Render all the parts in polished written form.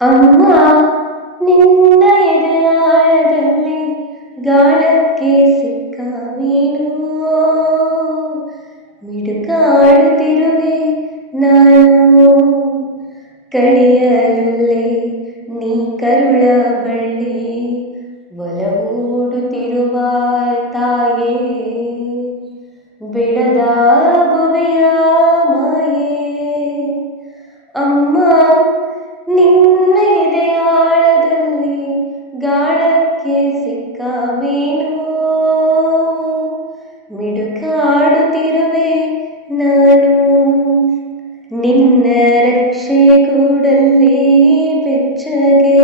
ಅಮ್ಮ ನಿನ್ನ ಎದೆಯಾಳದಲ್ಲಿ ಗಾಳಕ್ಕೆ ಸಿಕ್ಕ ಮೀನು ಮಿಡುಕಾಡುತ್ತಿರುವೆ ನಾನು ಕಡಿಯಲುಲ್ಲೆ ನೀ ಕರುಳ ಬಳ್ಳಿ ಒಲವೂಡುತ್ತಿರುವ ತಾಯೇ ಬಿಡದ ಭುವಿಯ ಮಾಯೇ ಅಮ್ಮ ನಿನ್ನ ಎದೆಯಾಳದಲ್ಲಿ ಗಾಳಕ್ಕೆ ಸಿಕ್ಕ ಮೀನು ಮಿಡುಕಾಡುತ್ತಿರುವೆ ನಾನು ನಿನ್ನ ರಕ್ಷೆ ಗೂಡಲ್ಲಿ ಬೆಚ್ಚಗೆ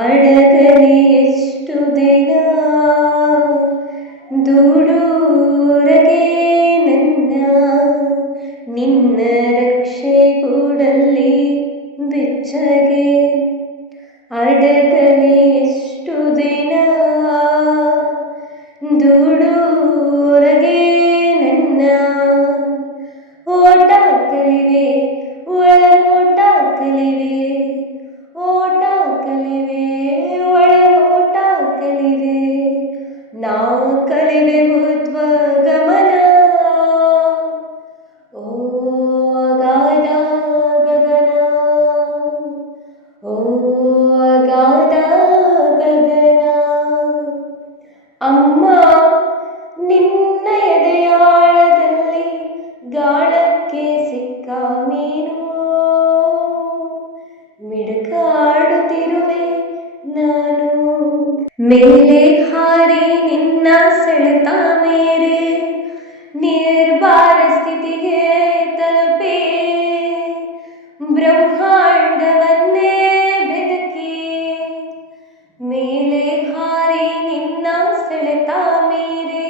ಅಡಗಲಿ ಎಷ್ಟು ದಿನ ದೂಡೂರಗೆ ನನ್ನ ನಿನ್ನ ರಕ್ಷೆ ಗೂಡಲ್ಲಿ ಬೆಚ್ಚಗೆ ಅಡಗಲಿ ಎಷ್ಟು ದಿನ ದೂಡೂರಗೆ ನನ್ನ ಓಟ ಕಲಿವೆ ಒಳನೋಟ ಕಲಿವೆ ಓಟ ಕಲಿವೆ ಒಳನೋಟ ಕಲಿವೆ ನಾ ಕಲಿವೆ ಊರ್ಧ್ವ ಗಮನ ಓ ಅಗಾಧ ಗಗನ ಓ ಅಗಾಧ ಗಗನ ಅಮ್ಮ ನಿನ್ನ ಎದೆಯಾಳದಲ್ಲಿ ಗಾಳಕ್ಕೆ ಸಿಕ್ಕ ಮೀನು ಮಿಡುಕಾಡುತ್ತಿರುವೆ ನಾನು ಮೇಲೆ ಹಾರಿ ನಿನ್ನ ಸೆಳೆತ ಮೇರೆ ನಿರ್ಭಾರ ಸ್ಥಿತಿಗೆ ತಲುಪೆ ಬ್ರಹ್ಮಾಂಡವನ್ನೇ ಬೆದಕಿ ಮೇಲೆ ಹಾರಿ ನಿನ್ನ ಸೆಳೆತ ಮೇರೆ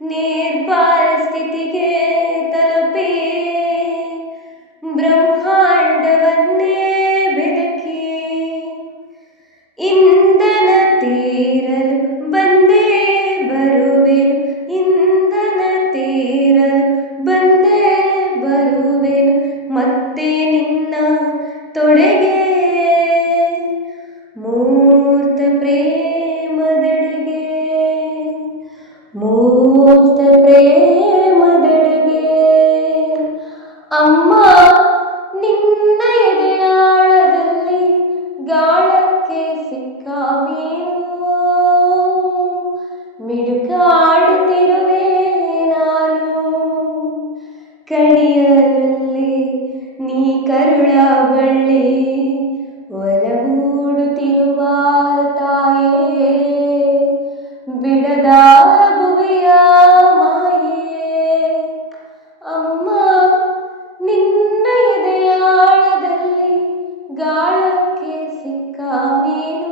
ನಿರ್ಭಾರ ಸ್ಥಿತಿಗೆ ತಲುಪೆ ಬ್ರಹ್ಮಾಂಡವನ್ನೇ ಬೆದಕಿ ಇಂಧನ ತೀರಲು ಬಂದೇ ಬರುವೆನು ಇಂಧನ ತೀರಲು ಬಂದೇ ಬರುವೆನು ಮತ್ತೆ ನಿನ್ನ ತೊಡೆಗೆ ಮೂರ್ತ ಪ್ರೇಮದೆಡೆಗೆ ಮೂರ್ತ ಪ್ರೇಮದೆಡೆಗೆ ಅಮ್ಮ ನಿನ್ನ ಎದೆಯಾಳದಲ್ಲಿ ಗಾಳಕ್ಕೆ ಸಿಕ್ಕ ಮೀನು ಮಿಡುಕಾಡುತ್ತಿರುವೆ ನಾನು ಕಡಿಯಲಲ್ಲಿ ನೀ ಕರುಳ ಬಳ್ಳಿ ಒಲವೂಡುತ್ತಿರುವ ತಾಯೇ ಬಿಡದ ಭುವಿಯ ಮಾಯೇ ಅಮ್ಮ ನಿನ್ನ ಎದೆಯಾಳದಲ್ಲಿ ಗಾಳಕ್ಕೆ ಸಿಕ್ಕ ಮೀನು